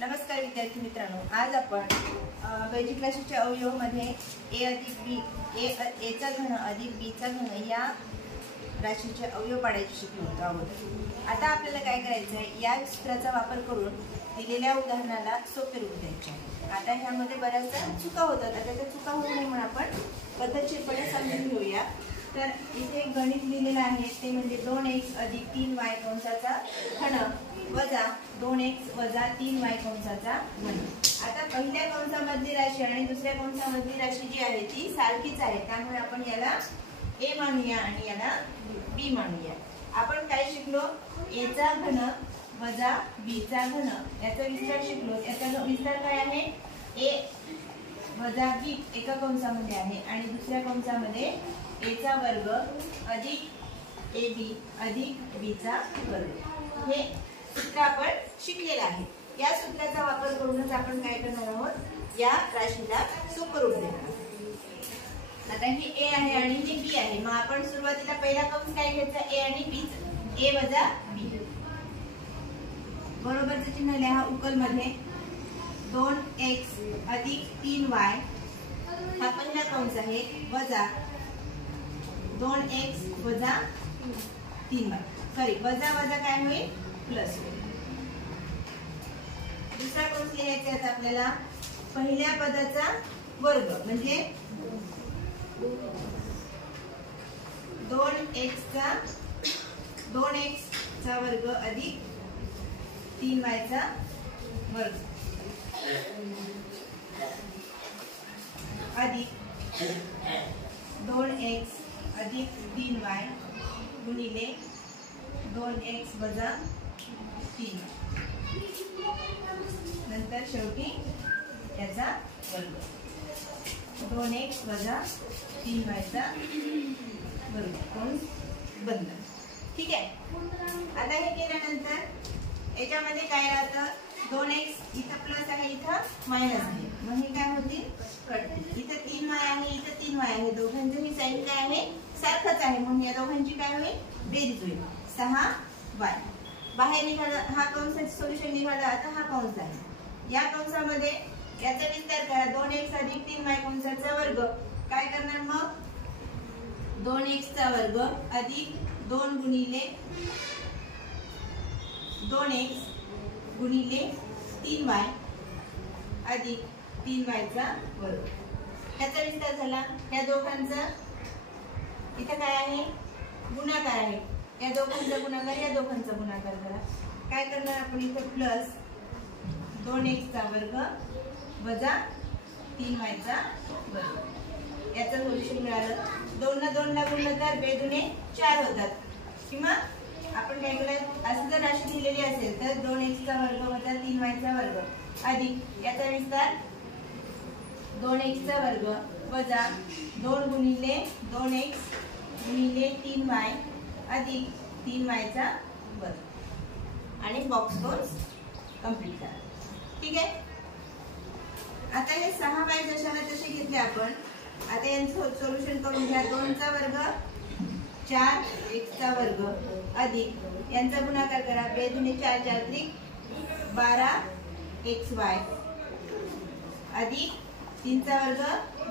नमस्कार विद्यार्थी मित्रांनो, आज आपण बेसिक राशीच्या अवयवामध्ये a अधिक b a चा घन अधिक b चा घन या राशीचे अवयव पाडायचे शिकलो आहोत। आता आपल्याला काय करायचं आहे, या सूत्राचा वापर करून दिलेल्या उदाहरणाला सोपे रूप द्यायचे आहे। आता ह्यामध्ये बऱ्याचदा चुका होतात, आता त्या चुका होऊ नये म्हणून आपण पद्धतशीरपणे समजून घेऊया। तर इथे गणित लिहिलेलं आहे ते म्हणजे 2x अधिक 3y कंसाचा घन वजा 2x वजा 3y कंसाचा घन। आता पहिल्या कंसामधली राशी आणि दुसऱ्या कंसामधली राशी जी आहे ती सारखीच आहे, त्यामुळे आपण याला a मानूया आणि याला b मानूया। आपण काय शिकलो, a चा घन वजा b चा घन याचा विस्तार शिकलो। याचा विस्तार काय आहे, a वजा b एका कंसामध्ये आहे आणि दुसऱ्या कंसामध्ये a चा वर्ग अधिक ab अधिक b चा वर्ग। हे सूत्र आपण शिकलेलं आहे। या सूत्राचा वापर करूनच आपण काय करणार आहोत, या राशीला सोपं रूप देणार आहोत। आता ही a आहे आणि ही b आहे, मग आपण सुरुवातीला पहिला कंस काय घ्यायचा, a आणि b, a वजा b बरोबरचं चिन्ह लिहा उकल मध्ये। 2x अधिक 3y हा पहिला कंस आहे वजा 2x वजा 3y, सॉरी वजा वजा काय होईल, प्लस होईल। दुसरा कंस लिहायचा आहे आपल्याला, पहिल्या पदाचा वर्ग म्हणजे 2x चा वर्ग अधिक 3y चा वर्ग अधिक 2x अधिक 3y गुणिले 2x वजा 3 नंतर शेवटी याचा वर्ग 2x वजा 3y चा वर्ग कंस बंद। ठीक आहे। आता हे केल्यानंतर याच्यामध्ये काय राहतं, 2x इथं प्लस आहे इथं मायनस आहे, मग हे काय होतील कट। इथं 3y आहे इथं 3y आहे, दोघांचंही साइन काय आहे, सारखंच आहे, म्हणून या दोघांची काय होईल, बेरीज होईल 6y। बाहेर निघाला हा कंसाचे सोल्युशन निघाला। आता हा कंस आहे, या कंसामध्ये याचा विस्तार करा, 2x अधिक 3y कंसाचा वर्ग काय करणार, मग 2x चा वर्ग अधिक 2 गुणिले 2x गुणिले 3y अधिक 3y चा वर्ग। याचा विस्तार झाला, या दोघांचा इथं काय आहे, गुणाकार आहे, या दोघांचा गुणाकार या दोघांचा गुणाकार करा। काय करणार आपण इथं, प्लस 2x चा वर्ग वजा 3y चा वर्ग। याचं सोल्युशन मिळालं। 2 ला 2 ला गुणलं तर 2 दुणे 4 होतात, किंवा आपण काय केलं, असं जर राशी दिलेली असेल तर 2x चा वर्ग वजा 3y चा वर्ग अधिक याचा विस्तार 2x चा वर्ग वजा 2 गुणिले 2x गुणिले 3y अधिक 3y चा वर्ग आणि बॉक्स कंस कंप्लीट करा। ठीक आहे। आता हे 6y जशाला तसे घेतले आपण। आता यांचं सोल्युशन करून घ्या, 2 चा वर्ग 4x चा वर्ग अधिक यांचा गुणाकार करा, 2 दुणे 4 4 त्रिक 12xy अधिक 3 चा वर्ग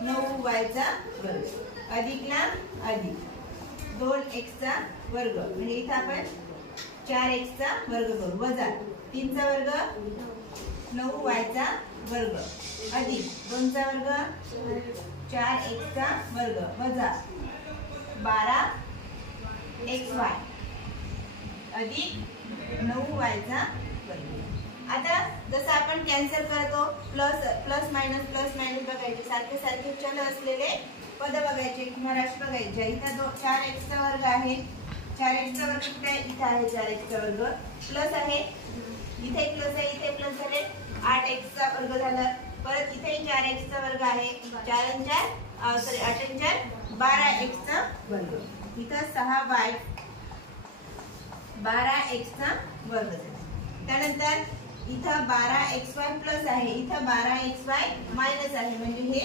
9y चा वर्ग अधिकला अधिक 2x चा वर्ग म्हणजे इथं आपण 4x चा वर्ग करू वजा 3 चा वर्ग 9y चा वर्ग अधिक 2 चा वर्ग 4x चा वर्ग वजा 12xy अधिक 9y चा वर्ग। आता जसं आपण कॅन्सल करतो, प्लस मायनस बघायचे, सारखे सारखे चल असलेले पद बघायचे किंवा राशी बघायच्या। इथं 4x चा वर्ग आहे, 4x चा वर्ग कुठे आहे, इथं आहे 4x चा वर्ग, प्लस आहे इथे प्लस आहे, इथे प्लस झाले 8x चा वर्ग झाला, परत इथेही 4x चा वर्ग आहे, 4 आणि 4 सॉरी 8 आणि 4 12x चा वर्ग, इथं 6y 12x चा वर्ग झाला। त्यानंतर इथं 12xy प्लस आहे, इथं 12xy मायनस आहे, म्हणजे हे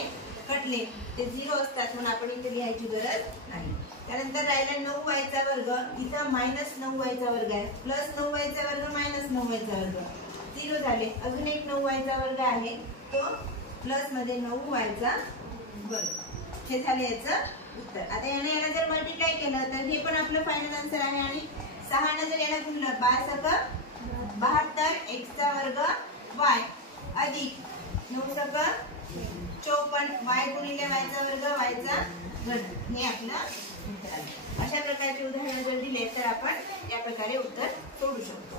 कटले ते 0 असतात म्हणून आपण इथे लिहायची गरज नाही। त्यानंतर राहिला 9y चा वर्ग, इथं -9y चा वर्ग आहे, प्लस 9y चा वर्ग मायनस 9y चा वर्ग, 0 झाले. अजून एक 9y वर्ग आहे, तो प्लस मध्ये 9y वर्ग. हे झाले याचं उत्तर. आता याला जर मल्टिप्लाय केलं तर हे पण आपलं फायनल आन्सर आहे. आणि 6 ने जर याला गुणलं 72 x चा वर्ग y अधिक 9 54 y गुणिले y चा वर्ग y चा घन. हे आपलं उत्तर आहे. अशा प्रकारचे उदाहरण जर दिले तर आपण या प्रकारे उत्तर सोडू शकतो.